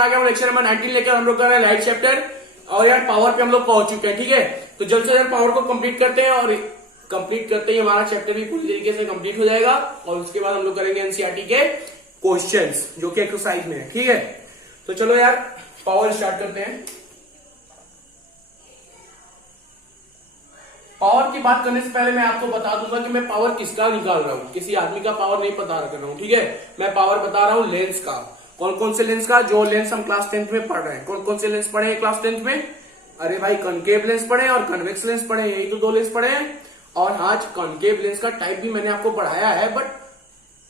आ गया हूँ lecture number 19 लेकर हम लोग कर रहे हैं लाइट चैप्टर। और यार पावर पे हम लोग पहुंच चुके हैं, ठीक है। तो जल्द से जल्द पावर को कंप्लीट करते हैं और कंप्लीट करते ही हमारा चैप्टर भी पूरी तरीके से कंप्लीट हो जाएगा। और उसके बाद हम लोग करेंगे एनसीईआरटी के क्वेश्चंस जो कि एक्सरसाइज में है, ठीक है। तो चलो यार पावर स्टार्ट करते हैं। पावर की बात करने से पहले मैं आपको बता दूंगा कि मैं पावर किसका निकाल रहा हूं। किसी आदमी का पावर नहीं पता कर रहा हूं, ठीक है। मैं पावर बता रहा हूं लेंस का। कौन कौन से लेंस का? जो लेंस हम क्लास 10th में पढ़ रहे हैं। कौन कौन से लेंस पढ़े हैं क्लास 10th में? अरे भाई कॉनकेव लेंस पढ़े और कन्वेक्स लेंस पढ़े, यही तो दो लेंस पढ़े हैं। और आज कॉनकेव लेंस का टाइप भी मैंने आपको पढ़ाया है, बट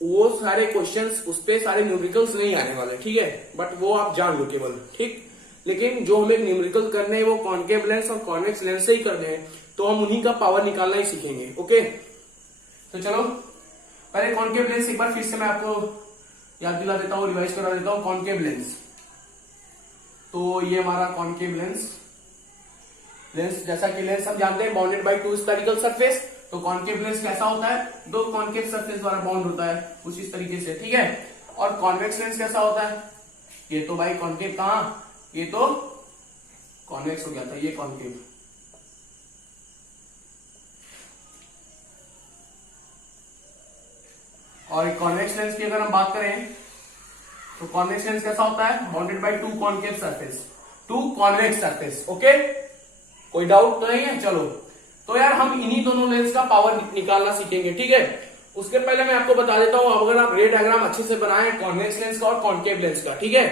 वो सारे क्वेश्चंस उस पे सारे न्यूमेरिकल्स नहीं आने वाले, ठीक है। बट वो आप जान लो केवल, ठीक। लेकिन जो हमें न्यूमेरिकल करने हैं वो कॉनकेव लेंस और कॉन्वेक्स लेंस से ही करने हैं, तो हम उन्हीं का पावर निकालना ही सीखेंगे, ओके। तो चलो पहले कॉनकेव लेंस एक बार फिर से मैं आपको याद दिला देता हूँ, रिवाइज करा देता हूँ। कॉनकेव लेंस, तो ये हमारा कॉनकेव लेंस जैसा कि लेंस हम जानते हैं bounded by to spherical surface. तो कॉनकेव लेंस कैसा होता है? दो कॉनकेव सरफेस द्वारा बाउंड होता है कुछ इस तरीके से, ठीक है। और कॉन्वेक्स लेंस कैसा होता है? ये तो भाई कॉनकेव कहां, ये तो कॉन्वेक्स हो गया था, ये कॉनकेव। और कॉन्वेक्स लेंस की अगर हम बात करें तो कॉन्वेक्स लेंस कैसा होता है? Bounded by two concave surface, two convex surface, okay. कोई डाउट तो नहीं है? चलो तो यार हम इन्हीं दोनों लेंस का पावर निकालना सीखेंगे, ठीक है। उसके पहले मैं आपको बता देता हूं, अगर आप रे डायग्राम अच्छे से बनाए कॉन्वेक्स लेंस का और कॉनकेव लेंस का, ठीक है,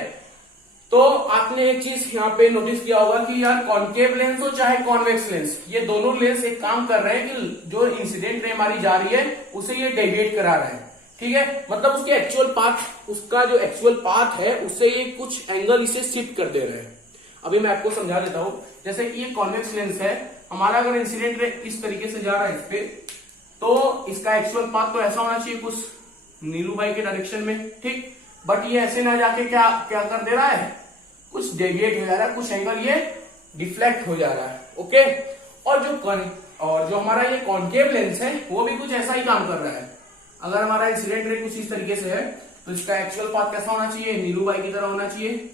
तो आपने एक चीज यहाँ पे नोटिस किया होगा कि यार कॉनकेव लेंस हो चाहे कॉन्वेक्स लेंस, ये दोनों लेंस एक काम कर रहे हैं कि जो इंसिडेंट रे हमारी जा रही है उसे ये डेविएट करा रहे हैं, ठीक है। मतलब उसके एक्चुअल पाथ, उसका जो एक्चुअल पाथ है उससे ये कुछ एंगल इसे शिफ्ट कर दे रहे हैं। अभी मैं आपको समझा देता हूं। जैसे कि ये कॉन्वेक्स लेंस है हमारा, अगर इंसिडेंट रे इस तरीके से जा रहा है इस पे, तो इसका एक्चुअल पाथ तो ऐसा होना चाहिए कुछ नीलू भाई के डायरेक्शन में, ठीक। बट ये ऐसे ना जाके क्या क्या कर दे रहा है, कुछ डेविएट हो जा रहा है, कुछ एंगल ये डिफ्लेक्ट हो जा रहा है, ओके। और जो हमारा ये कॉनकेव लेंस है वो भी कुछ ऐसा ही काम कर रहा है। अगर हमारा इंसिडेंट रे कुछ इस तरीके से है तो इसका एक्चुअल पाथ कैसा होना चाहिए? नीलू भाई की तरह होना चाहिए।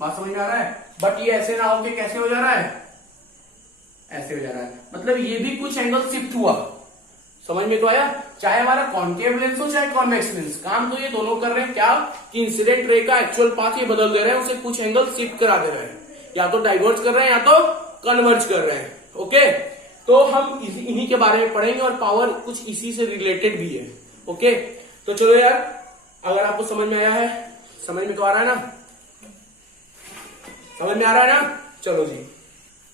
बात समझ में आ रहा है? बट ये ऐसे ना होके कैसे हो जा रहा है? ऐसे हो जा रहा है। मतलब ये भी कुछ एंगल शिफ्ट हुआ, समझ में तो आया। चाहे हमारा कॉनकेव लेंस हो चाहे कॉन्वेक्स लेंस, काम तो ये दोनों कर रहे हैं क्या कि इंसिडेंट रे का एक्चुअल पाथ ये बदल दे रहे हैं, उसे कुछ एंगल शिफ्ट करा दे रहे हैं, या तो डाइवर्ज कर रहे हैं या तो कन्वर्ज कर रहे हैं, ओके। तो हम इन्हीं के बारे में पढ़ेंगे और पावर कुछ इसी से रिलेटेड भी है, ओके। तो चलो यार, अगर आपको समझ में आया है, समझ में तो आ रहा है ना, समझ में आ रहा है ना? चलो जी,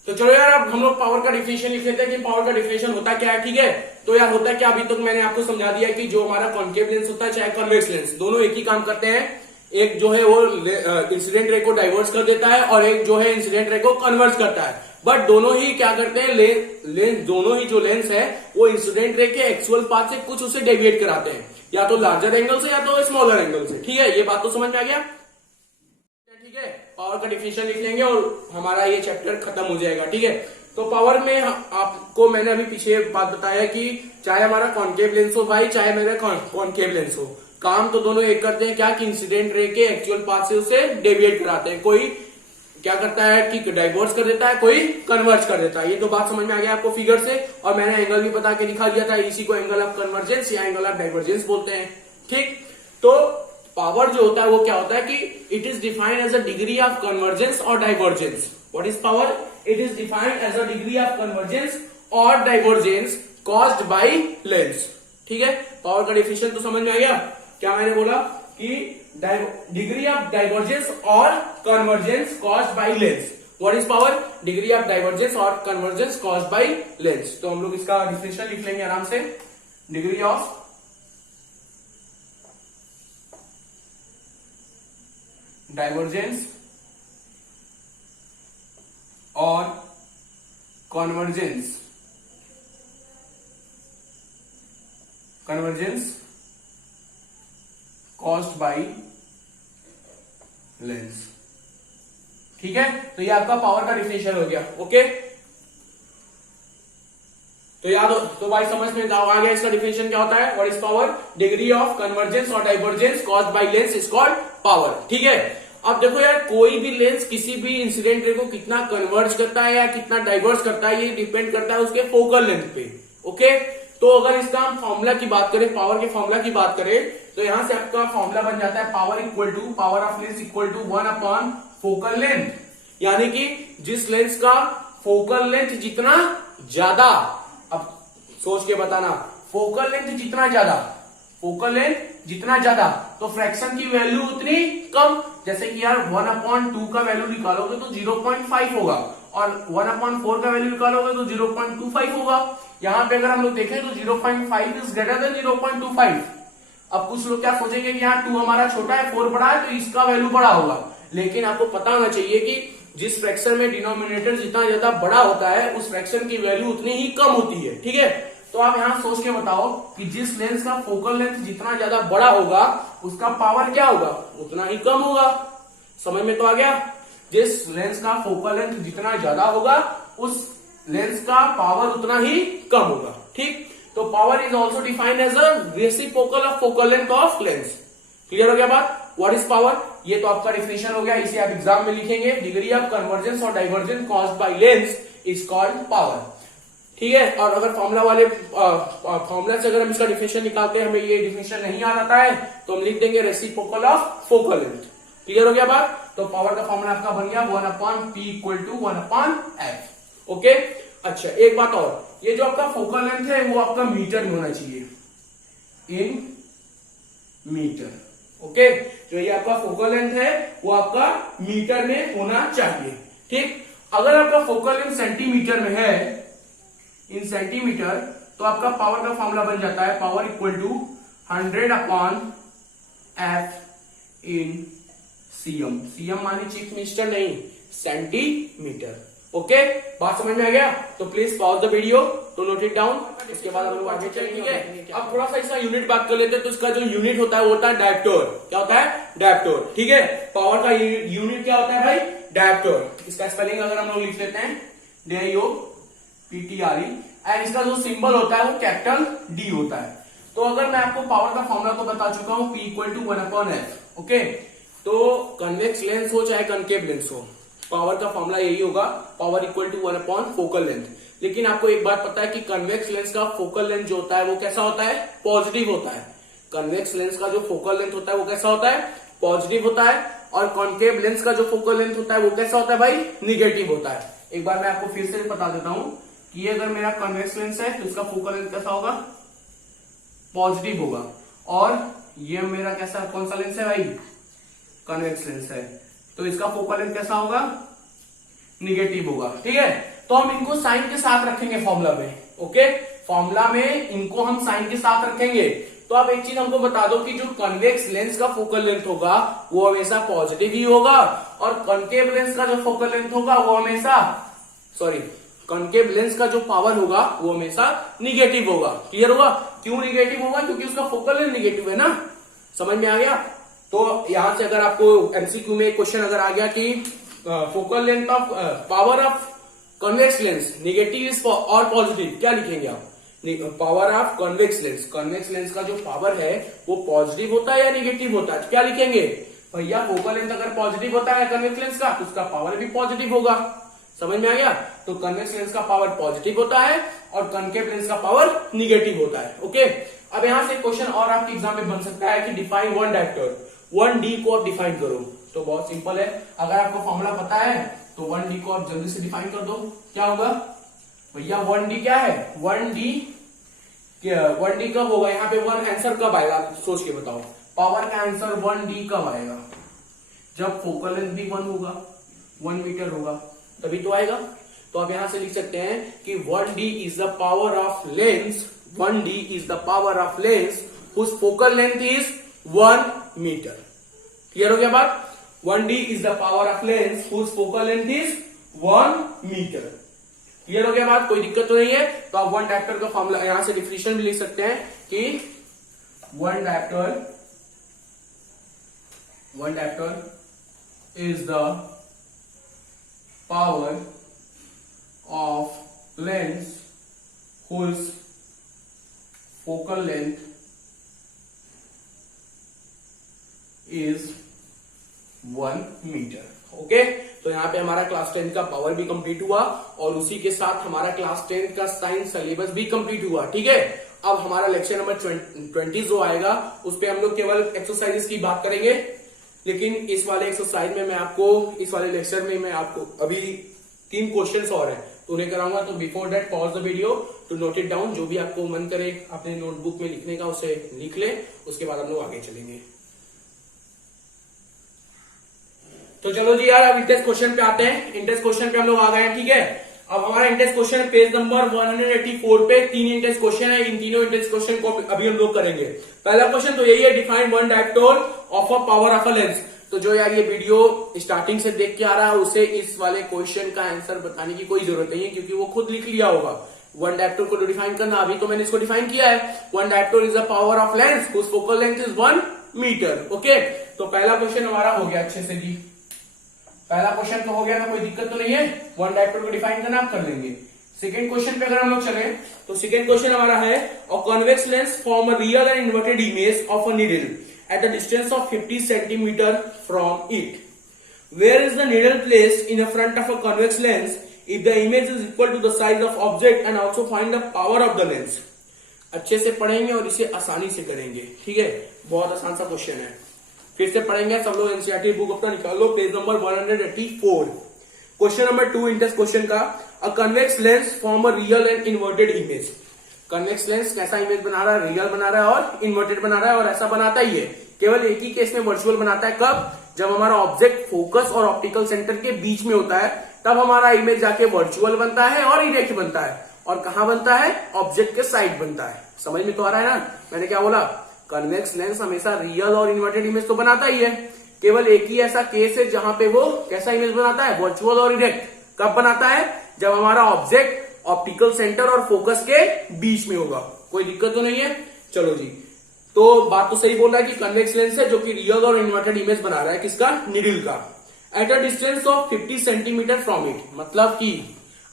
तो चलो यार अब हम लोग पावर का डिफिनेशन लिख लेते हैं कि पावर का डिफिनेशन होता क्या है, ठीक है। तो यार होता क्या, अभी तक मैंने आपको समझा दिया कि जो हमारा कॉनकेव लेंस होता है चाहे कॉन्वेक्स लेंस, दोनों एक ही काम करते हैं। एक जो है वो इंसिडेंट रे को डाइवर्स कर देता है और एक जो है इंसिडेंट रे को कन्वर्स करता है। बट दोनों ही क्या करते हैं, लेंस दोनों ही जो लेंस है वो इंसिडेंट रे के एक्चुअल पाथ से कुछ उसे डेविएट कराते हैं, या तो लार्जर एंगल से या तो स्मॉलर एंगल से, ठीक है। ये बात तो समझ में आ गया, ठीक है। पावर का डिफिनेशन लिख लेंगे और हमारा ये चैप्टर खत्म हो जाएगा, ठीक है। तो पावर में आपको मैंने अभी पीछे बात बताया कि चाहे हमारा कॉनकेव लेंस हो भाई, चाहे मेरा कॉनकेव लेंस हो, काम तो दोनों एक करते हैं क्या कि इंसिडेंट रे के एक्चुअल पाथ से उसे डेविएट कराते हैं। कोई क्या करता है कि डाइवर्स कर देता है, कोई कन्वर्ज कर देता है। ये तो बात समझ में आ गया आपको फिगर से, और मैंने एंगल भी बता के दिखा दिया था, इसी को एंगल ऑफ कन्वर्जेंस या एंगल ऑफ डाइवर्जेंस बोलते हैं, ठीक। तो पावर जो होता है वो क्या होता है कि it is defined as a degree of convergence और divergence. What is power? It is defined as a degree of convergence और डाइवर्जेंस कॉज्ड बाय लेंस, ठीक है। पावर का डिफिनेशन तो समझ में आ गया। क्या मैंने बोला कि डिग्री ऑफ डाइवर्जेंस और convergence caused by lens. What is power? Degree of divergence और कन्वर्जेंस कॉज्ड बाय लेंस। तो हम लोग इसका डिफिनेशन लिख लेंगे आराम से। डिग्री ऑफ डाइवर्जेंस और कन्वर्जेंस कॉज्ड बाय लेंस, ठीक है। तो ये आपका पावर का डिफिनेशन हो गया, ओके। तो याद हो तो भाई समझ में आ गया इसका डिफिनेशन क्या होता है। What is power? Degree of convergence और divergence caused by lens is called power, ठीक है। अब देखो यार, कोई भी लेंस किसी भी इंसिडेंट रे को कितना कन्वर्ज करता है या कितना डाइवर्स करता है, ये डिपेंड करता है उसके फोकल लेंथ पे। ओके, तो अगर इसका हम फॉर्मूला की बात करें, पावर के फॉर्मूला की बात करें, तो यहां से आपका फॉर्मूला बन जाता है power equal to power of lens equal to 1 upon focal length. यानी कि जिस लेंस का फोकल लेंथ जितना ज्यादा, अब सोच के बताना, फोकल लेंथ जितना ज्यादा, फोकल लेंथ जितना ज्यादा, तो फ्रैक्शन की वैल्यू उतनी कम। जैसे कि यार 1/2 का वैल्यू निकालोगे तो 0.5 होगा, और 1/4 का वैल्यू निकालोगे तो 0.25 होगा। यहां पे अगर हम लोग देखें तो 0.5 इज ग्रेटर देन 0.25। अब कुछ लोग क्या सोचेंगे कि यहाँ 2 हमारा छोटा है, 4 बड़ा है, तो इसका वैल्यू बड़ा होगा। लेकिन आपको पता होना चाहिए कि जिस फ्रैक्शन में डिनोमिनेटर जितना ज्यादा बड़ा होता है, उस फ्रैक्शन की वैल्यू उतनी ही कम होती है। ठीक है, तो आप यहां सोच के बताओ कि जिस लेंस का फोकल लेंथ जितना ज्यादा बड़ा होगा, उसका पावर क्या होगा, उतना ही कम होगा। समझ में तो आ गया? जिस लेंस का फोकल लेंथ जितना ज्यादा होगा, उस लेंस का पावर उतना ही कम होगा। ठीक, तो power is also defined as a reciprocal of focal length of lens. Clear हो गया बात? What is power? ये तो आपका डिफिनेशन हो गया, इसे आप एग्जाम में लिखेंगे। डिग्री ऑफ कन्वर्जेंस और divergence caused by lens is called power. ठीक है, और अगर फॉर्मूला वाले फॉर्मूला से अगर हम इसका डिफिनेशन निकालते हैं, हमें ये डिफिनेशन नहीं आ जाता है, तो हम लिख देंगे reciprocal of focal length. Clear हो गया बात? तो पावर का फॉर्मूला आपका बन गया 1/p equal to 1/f। Okay, अच्छा एक बात और, ये जो आपका फोकल लेंथ है वो आपका मीटर में होना चाहिए, इन मीटर। ओके, जो ये आपका फोकल लेंथ है वो आपका मीटर में होना चाहिए। ठीक, अगर आपका फोकल लेंथ सेंटीमीटर में है, इन सेंटीमीटर, तो आपका पावर का फॉर्मूला बन जाता है power equal to 100/f in CM. CM मानी चीफ मिनिस्टर नहीं, सेंटीमीटर। ओके, बात समझ में आ गया? तो please pause the video to note it down, इसके बाद हम लोग आगे चलेंगे। अब थोड़ा सा इसका यूनिट बात कर लेते हैं। तो इसका जो यूनिट होता है वो होता है डायप्टर। क्या होता है? डायप्टर। ठीक है, पावर का यूनिट क्या होता है भाई? डायप्टर। इसका स्पेलिंग अगर हम लोग लिख लेते हैं DIOPTRE, एंड इसका जो सिंबल होता है वो कैपिटल D होता है। तो अगर मैं आपको पावर का फॉर्मूला तो बता चुका हूं, P equal to 1/f। Okay, तो कन्वेक्स लेंस हो चाहे कनकेव लेंस हो, पावर का फॉर्मूला यही होगा, power equal to 1/4 focal length. लेकिन आपको एक बात पता है कि कन्वेक्स लेंस का फोकल लेंथ जो होता है वो कैसा होता है? पॉजिटिव होता है। कन्वेक्स लेंस का जो फोकल लेंथ होता है वो कैसा होता है? पॉजिटिव होता है। और कॉन्केव लेंस का जो फोकल लेंथ होता है वो कैसा होता है भाई? निगेटिव होता है। एक बार मैं आपको फिर से बता देता हूं कि अगर मेरा कन्वेक्स लेंस है तो इसका फोकल लेंथ कैसा होगा? पॉजिटिव होगा। और ये मेरा कैसा, कौन सा लेंस है भाई? कन्वेक्स लेंस है, तो इसका फोकल लेंथ कैसा होगा? निगेटिव होगा। ठीक है, तो हम इनको साइन के साथ रखेंगे फॉर्मूला में। ओके, फॉर्मूला में इनको हम साइन के साथ रखेंगे। तो आप एक चीज हमको बता दो कि जो कन्वेक्स लेंस का फोकल लेंथ होगा वो हमेशा पॉजिटिव ही होगा, और कॉन्केव लेंस का जो फोकल लेंथ होगा वो हमेशा, कॉन्केव लेंस का जो पावर होगा वो हमेशा निगेटिव होगा। क्लियर होगा? क्यों निगेटिव होगा? क्योंकि उसका फोकल लेंथ निगेटिव है ना। समझ में आ गया? तो यहां से अगर आपको एमसीक्यू में क्वेश्चन अगर आ गया कि focal length of power of convex lens negative और पॉजिटिव, क्या लिखेंगे आप? Power of convex lens, convex lens का जो पावर है वो पॉजिटिव होता है या निगेटिव होता है? तो क्या लिखेंगे भैया? फोकल लेंथ अगर पॉजिटिव होता है कन्वेक्स लेंस का, तो उसका पावर भी पॉजिटिव होगा। समझ में आ गया? तो कन्वेक्स लेंस का पावर पॉजिटिव होता है और कनकेव लेंस का पावर निगेटिव होता है। ओके, अब यहां से क्वेश्चन और आपके एग्जाम में बन सकता है कि डिफाइन वन डायप्टर, 1D को आप डिफाइन करो। तो बहुत सिंपल है, अगर आपको फॉर्मूला पता है तो 1D को आप जल्दी से डिफाइन कर दो। क्या होगा भैया? 1D क्या है? 1D कब होगा? यहाँ पे 1 आंसर कब आएगा? आप सोच के बताओ। पावर का आंसर 1D कब आएगा? जब फोकल लेंथ भी 1 होगा, 1 मीटर होगा, तभी तो आएगा। तो आप यहां से लिख सकते हैं कि 1D is the power of lens, 1D is the power of lens whose focal length is 1 metre. Clear हो गया बात? 1D is the power of lens whose focal length is 1 metre. Clear हो गया बात? कोई दिक्कत तो नहीं है? तो आप वन डायप्टर का फॉर्मूला यहां से डिफिनेशन भी लिख सकते हैं कि one dioptre is the power of lens whose focal length is 1 metre. Okay, तो यहाँ पे हमारा क्लास 10 का पावर भी कंप्लीट हुआ और उसी के साथ हमारा क्लास 10 का साइंस सिलेबस भी कंप्लीट हुआ। ठीक है, अब हमारा लेक्चर नंबर 20 जो आएगा उस पे हम लोग केवल एक्सरसाइजेस की बात करेंगे। लेकिन इस वाले एक्सरसाइज में मैं आपको, इस वाले लेक्चर में मैं आपको अभी 3 क्वेश्चंस और हैं तो उन्हें कराऊंगा। तो before that pause the video to note it down. जो भी आपको मन करे अपने नोटबुक में लिखने का उसे लिख ले, उसके बाद हम लोग आगे चलेंगे। तो चलो जी यार, अब इंटेंस क्वेश्चन पे आते हैं। इंटेंस क्वेश्चन पे हम लोग आ गए हैं। ठीक है, अब हमारा इंटेंस क्वेश्चन पेज नंबर 184 पे 3 इंटेंस क्वेश्चन है। इन तीनों इंटेंस क्वेश्चन को अभी हम लोग करेंगे। पहला क्वेश्चन तो यही है, define one dioptre of a power of a lens. तो जो यार ये वीडियो स्टार्टिंग से देख के आ रहा है उसे इस वाले क्वेश्चन का आंसर बताने की कोई जरूरत नहीं है, क्योंकि वो खुद लिख लिया होगा। वन डायप्टोल को डिफाइन करना, अभी तो मैंने इसको डिफाइन किया है। One dioptre is a power of lens whose focal length is 1 metre. Okay, तो पहला क्वेश्चन हमारा हो गया अच्छे से जी। पहला क्वेश्चन तो हो गया ना, कोई दिक्कत तो नहीं है। वन डायप्टोल को डिफाइन करना आप कर लेंगे। सेकंड क्वेश्चन पे अगर हम लोग चले तो सेकंड क्वेश्चन हमारा है, a convex lens form a real and inverted image of a needle at a distance of 50 centimeter from it. Where is the needle placed in the front of a convex lens if the image is equal to the size of object, and also find the power of the lens. अच्छे से पढ़ेंगे और इसे आसानी से करेंगे। ठीक है, बहुत आसान सा क्वेश्चन है। फिर से पढ़ेंगे सब लोग। एनसीईआरटी बुक अपना निकाल लो, page number 184। Question number 2 intext question का, a convex lens form a real and inverted image. Convex lens कैसा इमेज बना रहा है? रियल बना रहा है और इन्वर्टेड बना रहा है। और ऐसा बनाता ही है, केवल एक ही केस में वर्चुअल बनाता है। कब? जब हमारा ऑब्जेक्ट फोकस और ऑप्टिकल सेंटर के बीच में होता है, तब हमारा इमेज जाके वर्चुअल बनता है और इरेक्ट बनता है। और कहां बनता है? ऑब्जेक्ट के साइड बनता है। समझ में तो आ रहा है ना मैंने क्या बोला? कन्वेक्स लेंस हमेशा रियल और इन्वर्टेड इमेज तो बनाता ही है, केवल एक ही ऐसा केस है जहां पे वो कैसा इमेज बनाता है? वर्चुअल और इरेक्ट। कब बनाता है? जब हमारा ऑब्जेक्ट ऑप्टिकल सेंटर और फोकस के बीच में होगा। कोई दिक्कत तो नहीं है? चलो जी, तो बात तो सही बोल रहा है कि कन्वेक्स लेंस है जो कि रियल और इन्वर्टेड इमेज बना रहा है। किसका? नीडल का। At a distance of 50 centimetre from it, मतलब कि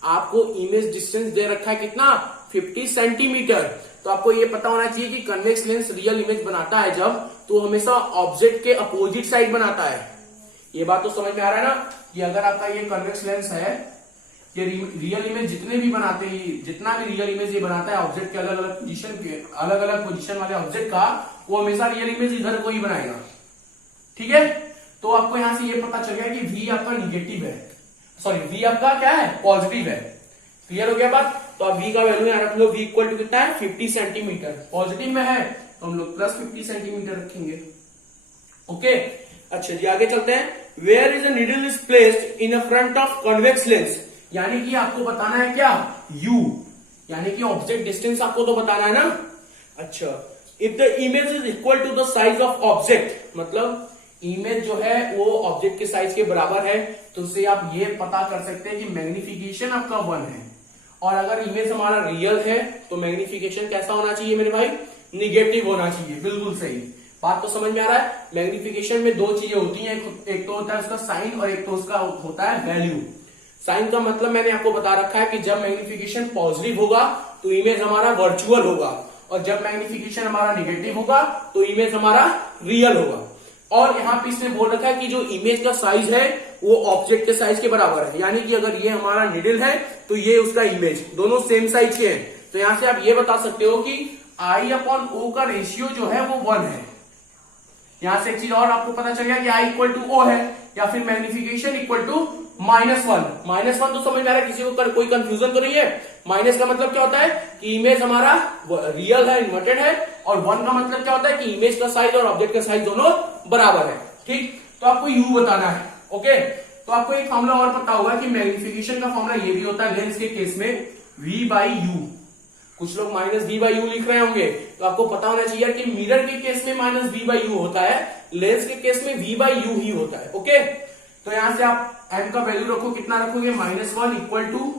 आपको इमेज डिस्टेंस दे रखा है कितना? 50 सेंटीमीटर। तो आपको ये पता होना चाहिए कि कन्वेक्स लेंस रियल इमेज बनाता है जब, तो हमेशा ऑब्जेक्ट के अपोजिट साइड बनाता है। ये बात तो समझ में आ रहा है ना कि अगर आपका ये कन्वेक्स लेंस है, ये रियल इमेज जितने भी बनाते हैं, जितना भी रियल इमेज ये बनाता है ऑब्जेक्ट के अलग अलग पोजीशन वाले ऑब्जेक्ट का, वो हमेशा रियल इमेज इधर को ही बनाएगा। ठीक है, तो आपको यहां से ये पता चल गया कि V आपका निगेटिव है, सॉरी V आपका क्या है? पॉजिटिव है। क्लियर हो गया बात? तो अब V का वैल्यू यहाँ रख लो। V इक्वल टू कितना है? 50 सेंटीमीटर। पॉजिटिव में है तो हम लोग प्लस 50 सेंटीमीटर रखेंगे। ओके, अच्छा जी आगे चलते हैं। Where is a needle is placed in front of convex lens, यानी कि आपको बताना है क्या? U, यानी कि ऑब्जेक्ट डिस्टेंस आपको तो बताना है ना। अच्छा, if the image is equal to the size of object, मतलब इमेज जो है वो ऑब्जेक्ट के साइज के बराबर है, तो उससे आप ये पता कर सकते हैं कि मैग्निफिकेशन आपका 1 है। और अगर इमेज हमारा रियल है तो मैग्निफिकेशन कैसा होना चाहिए मेरे भाई? निगेटिव होना चाहिए। बिल्कुल सही बात, तो समझ में आ रहा है। मैग्निफिकेशन में 2 चीजें होती हैं, एक तो होता है उसका साइन और एक तो उसका होता है वैल्यू। साइन का मतलब मैंने आपको बता रखा है कि जब मैग्निफिकेशन पॉजिटिव होगा तो इमेज हमारा वर्चुअल होगा, और जब मैग्निफिकेशन हमारा निगेटिव होगा तो इमेज हमारा रियल होगा। और यहाँ पे इसने बोल रखा है कि जो इमेज का साइज है वो ऑब्जेक्ट के साइज के बराबर है, यानी कि अगर ये हमारा निडल है तो ये उसका इमेज, दोनों सेम साइज के हैं। तो यहां से आप ये बता सकते हो कि I/O का रेशियो जो है वो 1 है। यहां से एक चीज और आपको पता चल गया कि I इक्वल टू O है, या फिर मैग्निफिकेशन इक्वल टू -1। -1 तो समझ में आ रहा है, किसी को कोई कंफ्यूजन तो नहीं है। माइनस का मतलब क्या होता है कि इमेज हमारा रियल है, इन्वर्टेड है, और 1 का मतलब क्या होता है कि इमेज का साइज और ऑब्जेक्ट का साइज दोनों बराबर है। ठीक, तो आपको U बताना है। ओके, तो आपको एक फॉर्मूला और पता होगा कि मैग्निफिकेशन का फॉर्मूला ये भी होता है लेंस के केस में V/U। कुछ लोग -V/U लिख रहे होंगे, तो आपको पता होना चाहिए कि मिरर के केस में -V/U होता है, लेंस के केस में V/U ही होता है। ओके, तो यहां से आप m का वैल्यू रखो, कितना रखोगे? -1 इक्वल टू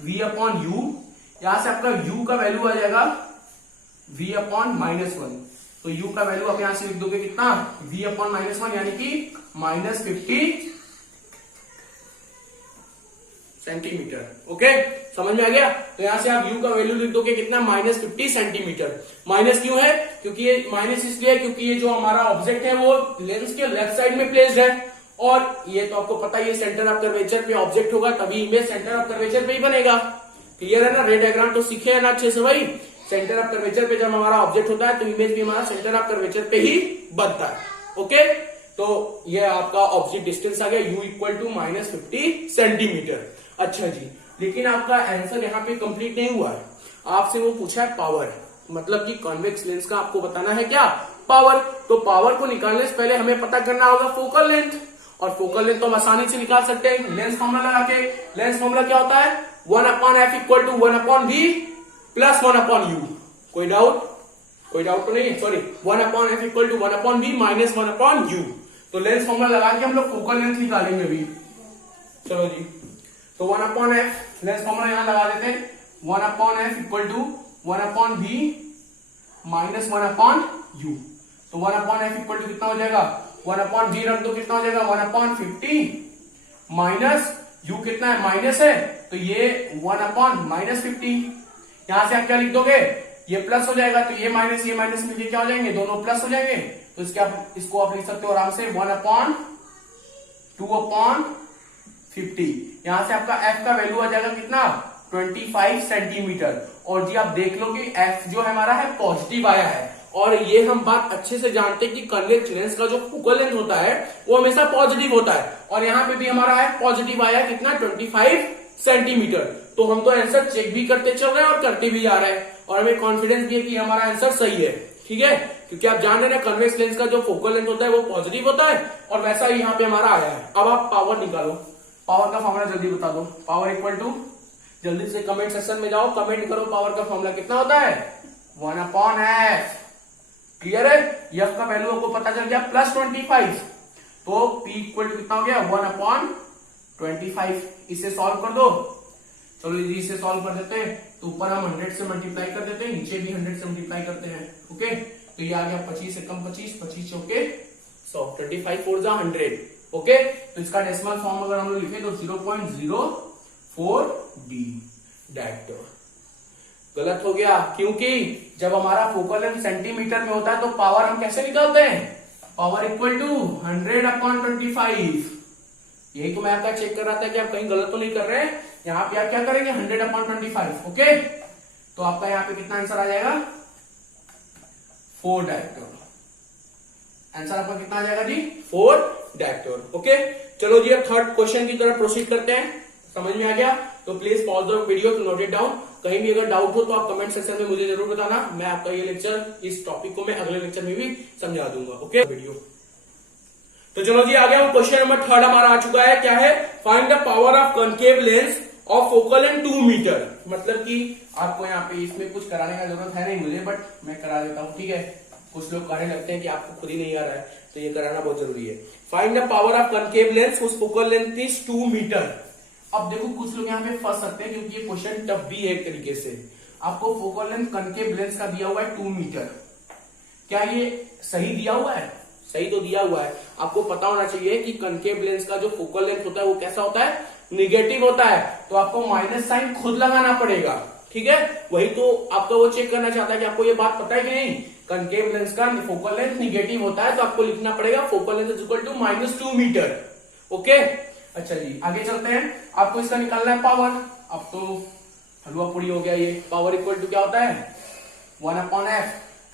V/U। यहां से आपका U का वैल्यू आ जाएगा V/-1। तो U का वैल्यू आप यहां से लिख दोगे कितना? V/-1, यानी कि -50 सेंटीमीटर। ओके, समझ में आ गया? तो यहां से आप U का वैल्यू लिख दोगे कितना? -50 सेंटीमीटर। माइनस क्यों है? क्योंकि ये माइनस इसलिए है क्योंकि ये जो हमारा ऑब्जेक्ट है वो लेंस के लेफ्ट साइड में प्लेस्ड है, और ये तो आपको पता ही है सेंटर ऑफ कर्वेचर पे ऑब्जेक्ट होगा तभी इमेज सेंटर ऑफ कर्वेचर पे ही बनेगा। क्लियर है ना, रे डायग्राम तो सीखे है ना अच्छे से भाई। सेंटर ऑफ कर्वेचर पे जब हमारा ऑब्जेक्ट होता है तो इमेज भी हमारा सेंटर ऑफ कर्वेचर पे ही बनता है। ओके, तो ये आपका ऑब्जेक्ट डिस्टेंस आ गया u इक्वल टू -50 सेंटीमीटर। अच्छा जी, लेकिन आपका आंसर यहाँ पे कंप्लीट नहीं हुआ है। आपसे वो पूछा है पावर, मतलब कि कॉन्वेक्स लेंस का आपको बताना है क्या, पावर। तो पावर को निकालने से पहले हमें पता करना होगा फोकल लेंथ, और फोकल लेंथ तो हम आसानी से निकाल सकते हैं लेंस फॉर्मूला लगा के। लेंस फॉर्मूला क्या होता है, 1/f equal to 1/v plus 1/u। कोई डाउट तो नहीं है, sorry, 1/f equal to 1/v minus 1/u। तो लेंस फॉर्मूला लगा के हम लोग फोकल लेंथ निकालेंगे अभी। चलो जी, तो 1/f लेंस फॉर्मूला यहां लगा देते हैं, 1/f equal to 1/v minus 1/u। तो 1/f इक्वल टू कितना हो जाएगा, 1/v रख दो, कितना हो जाएगा 1/50 माइनस u कितना है, माइनस है, तो ये 1/-50। यहां से आप क्या लिख दोगे, ये प्लस हो जाएगा, तो ये माइनस मिलके क्या हो जाएंगे, दोनों प्लस हो जाएंगे। तो इसको आप लिख सकते हो आराम से 1/2/50। यहां से आपका f का वैल्यू आ जाएगा कितना, 25 सेंटीमीटर। और जी आप देख लो कि f जो है हमारा है पॉजिटिव आया है, और ये हम बात अच्छे से जानते हैं कि कन्वेक्स लेंस का जो फोकल लेंथ होता है वो हमेशा पॉजिटिव होता है, और यहाँ पे भी हमारा है पॉजिटिव आया कितना, 25 सेंटीमीटर। तो हम तो आंसर चेक भी करते चल रहे हैं और करते भी आ रहे हैं, और हमें कॉन्फिडेंस भी है कि हमारा आंसर सही है। ठीक है, क्योंकि आप जान रहे हैं कन्वेक्स लेंस का जो फोकल लेंथ होता है वो पॉजिटिव होता है, और वैसा ही यहाँ पे हमारा आया है। अब आप पावर निकालो, पावर का फॉर्मूला जल्दी बता दो। पावर इक्वल टू, जल्दी से कमेंट सेक्शन में जाओ, कमेंट करो पावर का फॉर्मूला कितना होता है, 1/f। क्लियर है, f का वैल्यू आपको पता चल गया +25, तो p इक्वल टू कितना हो गया, 1/25। इसे सॉल्व कर दो। चलो यदि इसे सॉल्व कर देते हैं तो ऊपर हम 100 से मल्टीप्लाई कर देते हैं, नीचे भी 100 से मल्टीप्लाई करते हैं। ओके, तो ये आ गया 25 से कम 25, 25 चौके 100, 25 4 जा 100। ओके, तो इसका डेसिमल फॉर्म अगर हम लोग लिखे तो 0.04d। दैट गलत हो गया, क्योंकि जब हमारा फोकल लेंथ सेंटीमीटर में होता है तो पावर हम कैसे निकालते हैं, पावर इक्वल टू 100/25। यही तो मैं आपका चेक कर रहा था कि आप कहीं गलत तो नहीं कर रहे हैं। यहाँ पे आप क्या करेंगे, 100/25। ओके, तो आपका यहाँ पे कितना आंसर आ जाएगा, 4 डायरेक्टर। आंसर आपका कितना आ जाएगा जी, 4 डायरेक्टर। ओके, चलो जी अब थर्ड क्वेश्चन की तरफ प्रोसीड करते हैं। समझ में आ गया तो please pause the video to note it down. कहीं भी अगर डाउट हो तो आप कमेंट सेक्शन में मुझे जरूर बताना, मैं आपका ये लेक्चर, इस टॉपिक को मैं अगले लेक्चर में भी समझा दूंगा। ओके वीडियो, तो चलो जी आ गया हूं, क्वेश्चन नंबर 3 हमारा आ चुका है। क्या है, find the power of concave lens of focal length 2 metre. मतलब कि आपको यहाँ पे इसमें कुछ कराने का जरूरत है नहीं मुझे, बट मैं करा देता हूँ। ठीक है, कुछ लोग कहने लगते हैं कि आपको खुद ही नहीं आ रहा है, तो ये कराना बहुत जरूरी है। Find the power of concave lens whose focal length is 2 metre. अब देखो कुछ लोग यहाँ पे फंस सकते हैं क्योंकि ये क्वेश्चन टफ भी है एक तरीके से। आपको फोकल लेंथ कॉनकेव लेंस का दिया हुआ है 2 मीटर, क्या ये सही दिया हुआ है, सही तो दिया हुआ है। आपको पता होना चाहिए कि कॉनकेव लेंस का जो फोकल लेंथ होता है वो कैसा होता है, निगेटिव होता है, तो आपको माइनस साइन खुद लगाना पड़ेगा। ठीक है, वही तो आपका वो चेक करना चाहता है कि आपको ये बात पता है कि नहीं, कॉनकेव लेंस का फोकल लेंथ निगेटिव होता है, तो आपको लिखना पड़ेगा focal length is equal to -2 metre. Okay, अच्छा जी आगे चलते हैं। आपको इसका निकालना है पावर। अब तो हलवा पूरी हो गया ये। पावर इक्वल टू क्या होता है, 1/f।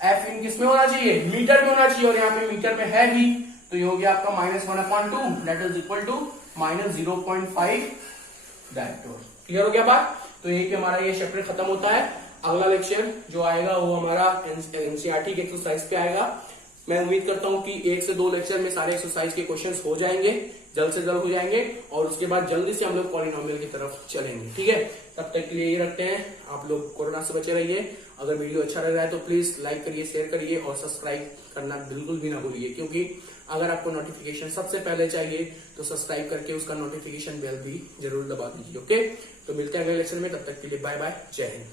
f इन किस में होना चाहिए, मीटर में होना चाहिए, और यहाँ पे मीटर में है ही, तो ये हो गया आपका -1/2 that is equal to -0.5 dioptre. Clear हो गया बात। तो यही पे हमारा ये चैप्टर खत्म होता है। अगला लेक्चर जो आएगा वो हमारा एनसीईआरटी के एक्सरसाइज पे आएगा। मैं उम्मीद करता हूं कि 1 से 2 लेक्चर में सारे एक्सरसाइज के क्वेश्चंस हो जाएंगे, जल्द से जल्द हो जाएंगे, और उसके बाद जल्दी से हम लोग पॉलिनोमियल की तरफ चलेंगे। ठीक है, तब तक के लिए ये रखते हैं। आप लोग कोरोना से बचे रहिए। अगर वीडियो अच्छा लग रहा है तो प्लीज लाइक करिए, शेयर करिए, और सब्सक्राइब करना बिल्कुल भी ना भूलिए, क्योंकि अगर आपको नोटिफिकेशन सबसे पहले चाहिए तो सब्सक्राइब करके उसका नोटिफिकेशन बेल भी जरूर दबा दीजिए। ओके, तो मिलते हैं अगले लेक्चर में, तब तक के लिए बाय बाय, जय हिंद।